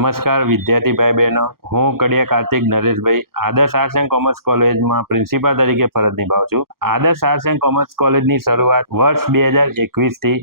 નમસ્કાર વિદ્યાર્થી ભાઈ બહેનો, હું કડિયા કાર્તિક નરેશભાઈ આદર્શ આર્ટ્સ એન્ડ કોમર્સ કોલેજમાં પ્રિન્સિપાલ તરીકે ફરજ નિભાવું છું. આદર્શ આર્ટ્સ એન્ડ કોમર્સ કોલેજની શરૂઆત વર્ષ 2021થી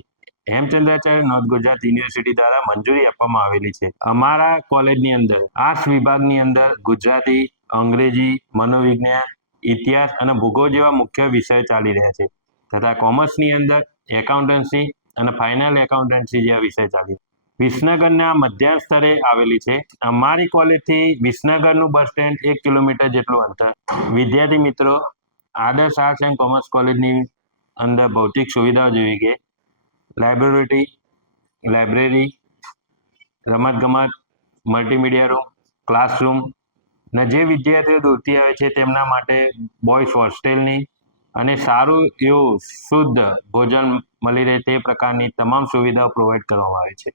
હેમચંદ્રાચાર્ય નોર્થ ગુજરાત યુનિવર્સિટી દ્વારા મંજૂરી આપવામાં આવેલી છે. અમારા કોલેજની અંદર આર્ટ્સ વિભાગની અંદર ગુજરાતી, અંગ્રેજી, મનોવિજ્ઞાન, ઇતિહાસ અને ભૂગોળ જેવા મુખ્ય વિષયો ચાલી રહ્યા છે તથા કોમર્સની અંદર એકાઉન્ટન્સી અને ફાઇનલ એકાઉન્ટન્સી જેવા વિષય ચાલી. વિસનગરના મધ્યમ સ્તરે આવેલી છે. અમારી કોલેજથી વિસનગરનું બસ સ્ટેન્ડ 1 કિલોમીટર જેટલું અંતર. વિદ્યાર્થી મિત્રો, આદર્શ આર્ટ્સ એન્ડ કોમર્સ કોલેજની અંદર ભૌતિક સુવિધાઓ જેવી કે લાઇબ્રેરી, રમતગમત, મલ્ટીમીડિયા રૂમ, ક્લાસરૂમ અને જે વિદ્યાર્થીઓ દૂરથી આવે છે તેમના માટે બોયઝ હોસ્ટેલની અને સારું એવું શુદ્ધ ભોજન મળી રહે તે પ્રકારની તમામ સુવિધાઓ પ્રોવાઈડ કરવામાં આવે છે.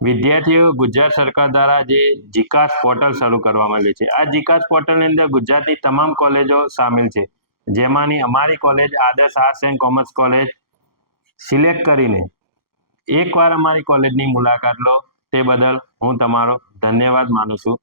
વિદ્યાર્થીઓ ગુજરાત સરકાર દ્વારા જે જીકાસ પોર્ટલ શરૂ કરવામાં આવ્યું છે, આ જીકાસ પોર્ટલની અંદર ગુજરાતની તમામ કોલેજો સામેલ છે, જેમાંની અમારી કોલેજ આદર્શ arts and commerce college select કરીને એકવાર અમારી કોલેજની મુલાકાત લો, તે બદલ હું તમારો ધન્યવાદ માનું છું.